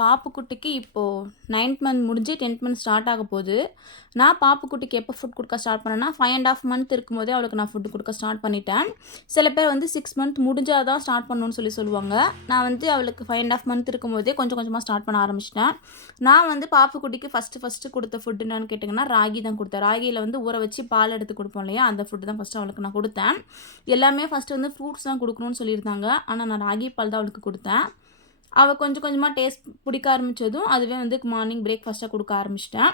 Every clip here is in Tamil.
பாப்புக்குட்டிக்கு இப்போது நைன்த் மந்த் முடிஞ்சு டென்த் மந்த் ஸ்டார்ட் ஆக போகுது. நான் பாப்புக்குட்டிக்கு எப்போ ஃபுட் கொடுக்க ஸ்டார்ட் பண்ணேன்னா ஃபைவ் அண்ட் ஆஃப் மந்த் இருக்கும்போதே அவளுக்கு நான் ஃபுட் கொடுக்க ஸ்டார்ட் பண்ணிட்டேன். சில பேர் வந்து சிக்ஸ் மந்த் முடிஞ்சால் தான் ஸ்டார்ட் பண்ணணும்னு சொல்லி சொல்லுவாங்க. நான் வந்து அவளுக்கு ஃபைவ் அண்ட் ஆஃப் மந்த் இருக்கும்போதே கொஞ்சம் கொஞ்சமாக ஸ்டார்ட் பண்ண ஆரம்பிச்சிட்டேன். நான் வந்து பாப்புக்குட்டிக்கு ஃபஸ்ட்டு ஃபஸ்ட்டு கொடுத்த ஃபுட் என்னன்னு கேட்டிங்கன்னா ராகி தான் கொடுத்தேன். ராகியில் வந்து ஊற வச்சு பால் எடுத்து கொடுப்போம் இல்லையா? அந்த ஃபுட்டு தான் ஃபஸ்ட்டு அவளுக்கு நான் கொடுத்தேன். எல்லாமே ஃபஸ்ட்டு வந்து ஃப்ரூட்ஸ் தான் கொடுக்கணும்னு சொல்லியிருந்தாங்க. ஆனால் நான் ராகி பால் தான் அவளுக்கு கொடுத்தேன். அவள் கொஞ்சம் கொஞ்சமாக டேஸ்ட் பிடிக்க ஆரம்பித்ததும் அதுவே வந்து மார்னிங் பிரேக்ஃபாஸ்ட்டாக கொடுக்க ஆரம்பிச்சிட்டேன்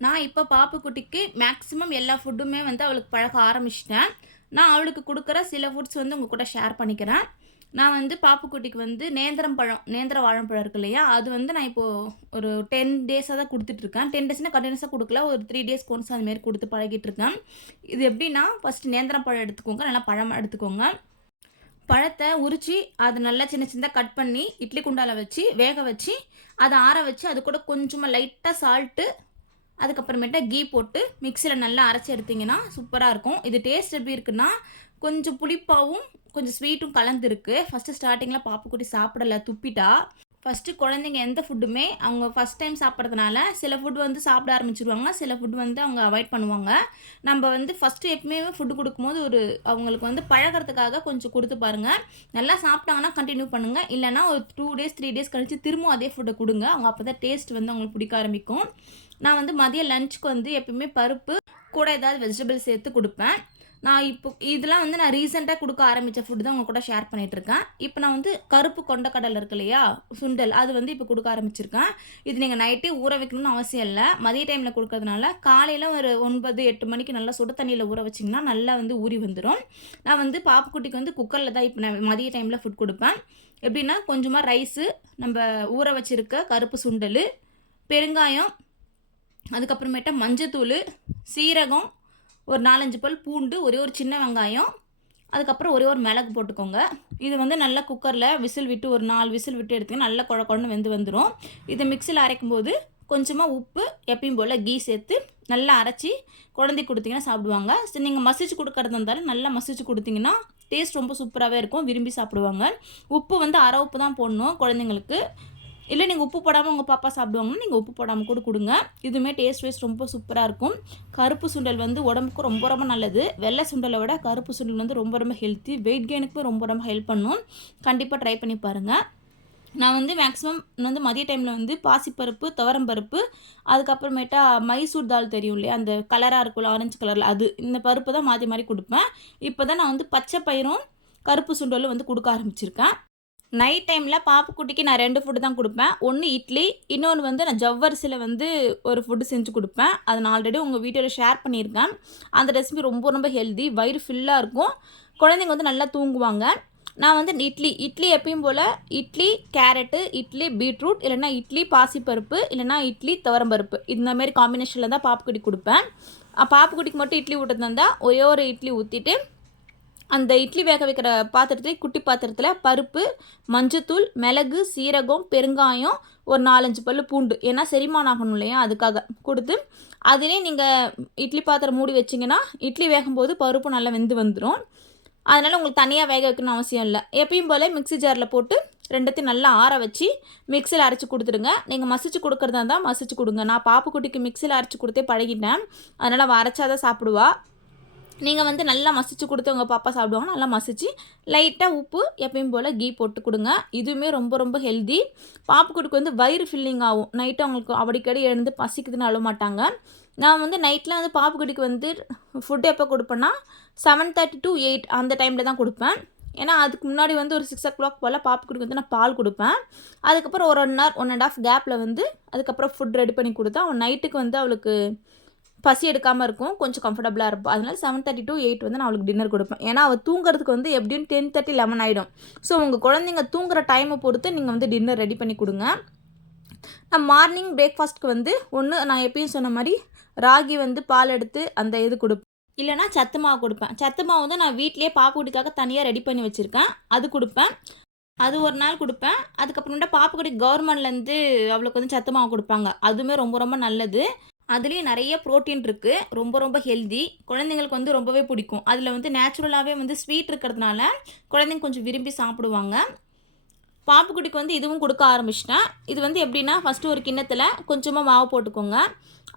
நான் இப்போ பாப்புக்குட்டிக்கு மேக்ஸிமம் எல்லா ஃபுட்டுமே வந்து அவளுக்கு பழக ஆரம்பிச்சிட்டேன். நான் அவளுக்கு கொடுக்குற சில ஃபுட்ஸ் வந்து உங்கள் கூட ஷேர் பண்ணிக்கிறேன். நான் வந்து பாப்புக்குட்டிக்கு வந்து நேந்திரம் பழம் நேந்திர வாழைப்பழம் இருக்கு இல்லையா? அது வந்து நான் இப்போது ஒரு டென் டேஸாக தான் கொடுத்துட்ருக்கேன் டென் டேஸ்னால் கண்டினியூஸாக கொடுக்கல. ஒரு த்ரீ டேஸ் ஒன்ஸ் அந்தமாரி கொடுத்து பழகிட்டு இருக்கேன் இது எப்படின்னா ஃபஸ்ட்டு நேந்திரம் பழம் எடுத்துக்கோங்க. நல்லா பழம் எடுத்துக்கோங்க. பழத்தை உரித்து அது நல்லா சின்ன சின்னதாக கட் பண்ணி இட்லி குண்டாவில் வச்சு வேக வச்சு அதை ஆற வச்சு அது கூட கொஞ்சமாக லைட்டாக சால்ட்டு அதுக்கப்புறமேட்டா கீ போட்டு மிக்சியில் நல்லா அரைச்சி எடுத்திங்கன்னா சூப்பராக இருக்கும். இது டேஸ்ட் எப்படி இருக்குன்னா கொஞ்சம் புளிப்பாகவும் கொஞ்சம் ஸ்வீட்டும் கலந்துருக்கு ஃபஸ்ட்டு ஸ்டார்டிங்கில் பாப்புக்குட்டி சாப்பிடல துப்பிட்டா. ஃபஸ்ட்டு குழந்தைங்க எந்த ஃபுட்டுமே அவங்க ஃபஸ்ட் டைம் சாப்பிட்றதுனால சில ஃபுட் வந்து சாப்பிட ஆரம்பிச்சிருவாங்க சில ஃபுட் வந்து அவங்க அவாய்ட் பண்ணுவாங்க. நம்ம வந்து ஃபஸ்ட்டு எப்பவுமே ஃபுட்டு கொடுக்கும்போது ஒரு அவங்களுக்கு வந்து பழகிறதுக்காக கொஞ்சம் கொடுத்து பாருங்கள் நல்லா சாப்பிட்டாங்கன்னா கண்டினியூ பண்ணுங்கள் இல்லைனா ஒரு டூ டேஸ் த்ரீ டேஸ் கழித்து திரும்பவும் அதே ஃபுட்டை கொடுங்க. அவங்க அப்போ தான் டேஸ்ட் வந்து அவங்களுக்கு பிடிக்க ஆரம்பிக்கும். நான் வந்து மதியம் லஞ்சுக்கு வந்து எப்பவுமே பருப்பு கூட ஏதாவது வெஜிடபிள் சேர்த்து கொடுப்பேன். நான் இப்போ இதெல்லாம் வந்து நான் ரீசெண்டாக கொடுக்க ஆரம்பித்த ஃபுட்டு தான் உங்கள் கூட ஷேர் பண்ணிகிட்ருக்கேன் இப்போ நான் வந்து கருப்பு கொண்டக்கடலை இருக்கு இல்லையா? சுண்டல். அது வந்து இப்போ கொடுக்க ஆரம்பிச்சிருக்கேன். இது நீங்கள் நைட்டே ஊற வைக்கணும்னு அவசியம் இல்லை. மதிய டைமில் கொடுக்கறதுனால காலையில் ஒரு ஒன்பது எட்டு மணிக்கு நல்லா சுட தண்ணியில் ஊற வச்சிங்கன்னா நல்லா வந்து ஊறி வந்துடும் நான் வந்து பாப்புக்குட்டிக்கு வந்து குக்கரில் தான் இப்போ நான் மதிய டைமில் ஃபுட் கொடுப்பேன். எப்படின்னா கொஞ்சமாக ரைஸு நம்ம ஊற வச்சுருக்க கருப்பு சுண்டல் பெருங்காயம் அதுக்கப்புறமேட்டா மஞ்சத்தூள் சீரகம் ஒரு நாலஞ்சு பல் பூண்டு ஒரே ஒரு சின்ன வெங்காயம் அதுக்கப்புறம் ஒரே ஒரு மிளகு போட்டுக்கோங்க. இது வந்து நல்லா குக்கரில் விசில் விட்டு ஒரு நாலு விசில் விட்டு எடுத்திங்கன்னா நல்லா குழ குழன்னு வெந்து வந்துடும் இதை மிக்சியில் அரைக்கும் போது கொஞ்சமாக உப்பு எப்பயும் போல் கீ சேர்த்து நல்லா அரைச்சி குழந்தைக்கு கொடுத்தீங்கன்னா சாப்பிடுவாங்க. சரி நீங்கள் மசிச்சு கொடுக்கறது இருந்தாலும் நல்லா மசிச்சு கொடுத்தீங்கன்னா டேஸ்ட் ரொம்ப சூப்பராகவே இருக்கும். விரும்பி சாப்பிடுவாங்க. உப்பு வந்து அரை உப்பு தான் போடணும் குழந்தைங்களுக்கு. இல்லை நீங்கள் உப்பு போடாமல் உங்கள் பாப்பா சாப்பிடுவாங்கன்னா நீங்கள் உப்பு போடாமல் கூட கொடுங்க. இதுவுமே டேஸ்ட் வைஸ் ரொம்ப சூப்பராக இருக்கும். கருப்பு சுண்டல் வந்து உடம்புக்கு ரொம்ப ரொம்ப நல்லது. வெள்ளை சுண்டலை விட கருப்பு சுண்டல் வந்து ரொம்ப ரொம்ப ஹெல்த்தி வெயிட் கெயினுக்குமே ரொம்ப ரொம்ப ஹெல்ப் பண்ணும். கண்டிப்பாக ட்ரை பண்ணி பாருங்கள் நான் வந்து மேக்ஸிமம் வந்து மதிய டைமில் வந்து பாசிப்பருப்பு துவரம்பருப்பு அதுக்கப்புறமேட்டா மைசூர் தால் தெரியும் இல்லையா? அந்த கலராக இருக்கும்ல ஆரஞ்சு கலரில் அது இந்த பருப்பு தான் மாற்றி மாதிரி கொடுப்பேன். இப்போ தான் நான் வந்து பச்சை பயிரும் கருப்பு சுண்டலும் வந்து கொடுக்க ஆரம்பிச்சிருக்கேன். நைட் டைமில் பாப்புக்குட்டிக்கு நான் ரெண்டு ஃபுட்டு தான் கொடுப்பேன். ஒன்று இட்லி இன்னொன்று வந்து நான் ஜவ்வரிசியில் வந்து ஒரு ஃபுட்டு செஞ்சு கொடுப்பேன். அதை நான் ஆல்ரெடி உங்கள் வீடியோவில் ஷேர் பண்ணியிருக்கேன். அந்த ரெசிபி ரொம்ப ரொம்ப ஹெல்தி வயிறு ஃபில்லாக இருக்கும். குழந்தைங்க வந்து நல்லா தூங்குவாங்க. நான் வந்து இட்லி இட்லி எப்பயும் போல் இட்லி கேரட்டு இட்லி பீட்ரூட் இல்லைனா இட்லி பாசிப்பருப்பு இல்லைனா இட்லி துவரம்பருப்பு. இந்தமாரி காம்பினேஷனில் தான் பாப்புக்குட்டி கொடுப்பேன். பாப்புக்குட்டிக்கு மட்டும் இட்லி ஊட்டுறது இருந்தால் ஒரே ஒரு இட்லி ஊற்றிட்டு அந்த இட்லி வேக வைக்கிற பாத்திரத்துலேயே குட்டி பாத்திரத்தில் பருப்பு மஞ்சத்தூள் மிளகு சீரகம் பெருங்காயம் ஒரு நாலஞ்சு பல் பூண்டு. ஏன்னா செரிமானம் ஆகணும் இல்லையா? அதுக்காக கொடுத்து அதிலே நீங்கள் இட்லி பாத்திரம் மூடி வச்சிங்கன்னா இட்லி வேகும்போது பருப்பு நல்லா வெந்து வந்துடும் அதனால் உங்களுக்கு தனியாக வேக வைக்கணும் அவசியம் இல்லை. எப்பயும் போல் மிக்ஸி ஜாரில் போட்டு ரெண்டத்தையும் நல்லா ஆற வச்சு மிக்சியில் அரைச்சி கொடுத்துருங்க நீங்கள் மசிச்சு கொடுக்குறதா இருந்தால் மசிச்சு கொடுங்க. நான் பாப்புக்குட்டிக்கு மிக்சியில் அரைச்சி கொடுத்தே பழகிட்டேன். அதனால் அவள் அரைச்சாதான் சாப்பிடுவா. நீங்கள் வந்து நல்லா மசிச்சு கொடுத்து உங்கள் பாப்பா சாப்பிடுவாங்க. நல்லா மசிச்சு லைட்டாக உப்பு எப்பயும் போல் கீ போட்டு கொடுங்க. இதுவுமே ரொம்ப ரொம்ப ஹெல்தி பாப்புக்குட்டிக்கு வந்து வயிறு ஃபில்லிங் ஆகும். நைட்டு அவங்களுக்கு அடிக்கடி எழுந்து பசிக்குதுன்னு அழ மாட்டாங்க. நான் வந்து நைட்டில் வந்து பாப்புக்குட்டிக்கு வந்து ஃபுட் எப்போ கொடுப்பேன்னா செவன் தேர்ட்டி டு எயிட் அந்த டைமில் தான் கொடுப்பேன். ஏன்னா அதுக்கு முன்னாடி வந்து ஒரு சிக்ஸ் ஓ கிளாக் போல் பாப்புக்குட்டிக்கு வந்து நான் பால் கொடுப்பேன். அதுக்கப்புறம் ஒரு one hour one and half கேப்பில் வந்து அதுக்கப்புறம் ஃபுட் ரெடி பண்ணி கொடுத்தா அவன் நைட்டுக்கு வந்து அவளுக்கு பசி எடுக்காமல் இருக்கும் கொஞ்சம் கம்ஃபர்டபுளாக இருக்கும் அதனால் செவன் தேர்ட்டி டு எயிட் வந்து நான் அவளுக்கு டின்னர் கொடுப்பேன். ஏன்னா அவள் தூங்குறதுக்கு வந்து எப்படியும் டென் தேர்ட்டி லெவன் ஆகிடும் ஸோ உங்கள் குழந்தைங்க தூங்குற டைமை பொறுத்து நீங்கள் வந்து டின்னர் ரெடி பண்ணி கொடுங்க. நான் மார்னிங் பிரேக்ஃபாஸ்ட்க்கு வந்து ஒன்று நான் எப்பயும் சொன்ன மாதிரி ராகி வந்து பால் எடுத்து அந்த இது கொடுப்பேன் இல்லைனா சத்து மாவு கொடுப்பேன். சத்து மாவு வந்து நான் வீட்லேயே பாப்புக்குட்டிக்காக தனியாக ரெடி பண்ணி வச்சுருக்கேன். அது கொடுப்பேன். அது ஒரு நாள் கொடுப்பேன். அதுக்கப்புறமேட்டா பாப்புக்குட்டி கவர்மெண்ட்லேருந்து அவளுக்கு வந்து சத்து மாவு கொடுப்பாங்க. அதுவுமே ரொம்ப ரொம்ப நல்லது. அதுலேயும் நிறைய ப்ரோட்டீன் இருக்குது ரொம்ப ரொம்ப ஹெல்தி குழந்தைங்களுக்கு வந்து ரொம்பவே பிடிக்கும். அதில் வந்து நேச்சுரலாகவே வந்து ஸ்வீட் இருக்கிறதுனால குழந்தைங்க கொஞ்சம் விரும்பி சாப்பிடுவாங்க. பாம்புக்குட்டிக்கு வந்து இதுவும் கொடுக்க ஆரம்பிச்சிட்டேன். இது வந்து எப்படின்னா ஃபஸ்ட்டு ஒரு கிண்ணத்தில் கொஞ்சமாக மாவு போட்டுக்கோங்க.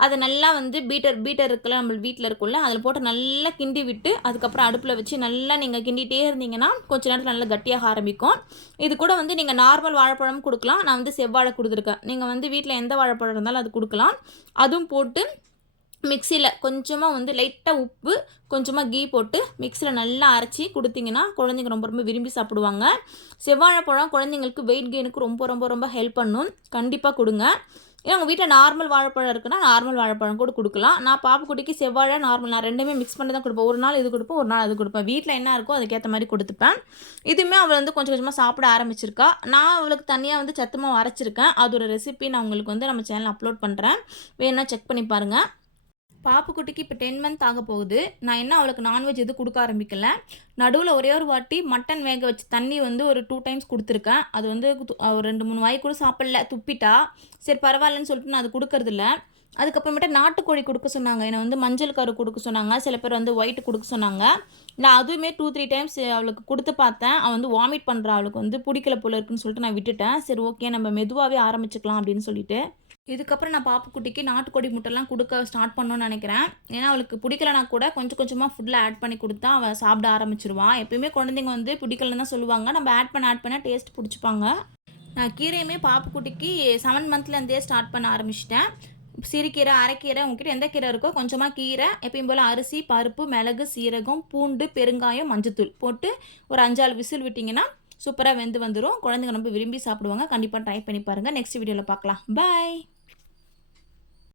அதை நல்லா வந்து பீட்டர் பீட்டர் இருக்குல்ல நம்ம வீட்டில் இருக்குல்ல அதில் போட்டு நல்லா கிண்டி விட்டு அதுக்கப்புறம் அடுப்பில் வச்சு நல்லா நீங்கள் கிண்டிகிட்டே இருந்தீங்கன்னா கொஞ்ச நேரத்தில் நல்லா கட்டியாக ஆரம்பிக்கும். இது கூட வந்து நீங்கள் நார்மல் வாழைப்பழம் கொடுக்கலாம். நான் வந்து செவ்வாழை கொடுத்துருக்கேன். நீங்கள் வந்து வீட்டில் எந்த வாழைப்பழம் இருந்தாலும் அது கொடுக்கலாம். அதுவும் போட்டு மிக்சியில் கொஞ்சமாக வந்து லைட்டாக உப்பு கொஞ்சமாக கீ போட்டு மிக்சியில் நல்லா அரைச்சி கொடுத்தீங்கன்னா குழந்தைங்க ரொம்ப ரொம்ப விரும்பி சாப்பிடுவாங்க. செவ்வாழைப்பழம் குழந்தைங்களுக்கு வெயிட் கெயினுக்கு ரொம்ப ரொம்ப ரொம்ப ஹெல்ப் பண்ணும். கண்டிப்பாக கொடுங்க. ஏன்னா உங்கள் வீட்டில் நார்மல் வாழைப்பழம் இருக்குன்னா நார்மல் வாழைப்பழம் கூட கொடுக்கலாம். நான் பாப்புக்குட்டிக்கு செவ்வாழை நார்மல் நான் ரெண்டுமே மிக்ஸ் பண்ணி தான் கொடுப்பேன். ஒரு நாள் இது கொடுப்பேன் ஒரு நாள் அது கொடுப்பேன். வீட்டில் என்ன இருக்கோ அதுக்கேற்ற மாதிரி கொடுத்துப்பேன். இதுவுமே அவள் வந்து கொஞ்சம் கொஞ்சமாக சாப்பிட ஆரம்பிச்சிருக்கா. நான் அவளுக்கு தனியாக வந்து சத்தமாக அரைச்சிருக்கேன். அதோட ரெசிபி நான் உங்களுக்கு வந்து நம்ம சேனல் அப்லோட் பண்ணுறேன் வேணால் செக் பண்ணி பாருங்கள் பாப்புக்குட்டிக்கு இப்போ டென் மந்த் ஆக போகுது. நான் என்ன அவளுக்கு நான்வெஜ் எதுவும் கொடுக்க ஆரம்பிக்கல. நடுவில் ஒரே ஒரு வாட்டி மட்டன் வேக வச்சு தண்ணி வந்து ஒரு டூ டைம்ஸ் கொடுத்துருக்கேன். அது வந்து து- ஒரு ரெண்டு மூணு வாய் கூட சாப்பிடல துப்பிட்டா. சரி பரவாயில்லன்னு சொல்லிட்டு நான் அது கொடுக்கறதில்ல. அதுக்கப்புறமேட்டு நாட்டுக்கோழி கொடுக்க சொன்னாங்க. என்னை வந்து மஞ்சள் கரு கொடுக்க சொன்னாங்க. சில பேர் வந்து ஒயிட் கொடுக்க சொன்னாங்க. நான் அதுவுமே டூ த்ரீ டைம்ஸ் அவளுக்கு கொடுத்து பார்த்தேன். அவள் வந்து வாமிட் பண்ணுறா அவளுக்கு வந்து பிடிக்கல போல இருக்குன்னு சொல்லிட்டு நான் விட்டுட்டேன். சரி ஓகே நம்ம மெதுவாகவே ஆரம்பிச்சுக்கலாம் அப்படின்னு சொல்லிட்டு. இதுக்கப்புறம் நான் பாப்புக்குட்டிக்கு நாட்டுக்கோழி முட்டைலாம் கொடுக்க ஸ்டார்ட் பண்ணணும்னு நினைக்கிறேன். ஏன்னா அவளுக்கு பிடிக்கலனா கூட கொஞ்சம் கொஞ்சமாக ஃபுட்டில் ஆட் பண்ணி கொடுத்தா அவள் சாப்பிட ஆரம்பிச்சிருவா. எப்பயுமே குழந்தைங்க வந்து பிடிக்கலன்னு தான் சொல்லுவாங்க. நம்ம ஆட் பண்ண ஆட் பண்ண டேஸ்ட் பிடிச்சிப்பாங்க. நான் கீரையுமே பாப்புக்குட்டிக்கு செவன் மந்த்லேருந்தே ஸ்டார்ட் பண்ண ஆரம்பிச்சிட்டேன். சிறுகீரை அரைக்கீரை உங்ககிட்ட எந்த கீரை இருக்கோ கொஞ்சமாக கீரை எப்பயும் போல் அரிசி பருப்பு மிளகு சீரகம் பூண்டு பெருங்காயம் மஞ்சத்தூள் போட்டு ஒரு அஞ்சாறு விசில் விட்டிங்கன்னா சூப்பராக வெந்து வந்துடும் குழந்தைங்க ரொம்ப விரும்பி சாப்பிடுவாங்க. கண்டிப்பாக ட்ரை பண்ணி பாருங்கள் நெக்ஸ்ட் வீடியோவில் பார்க்கலாம் பாய்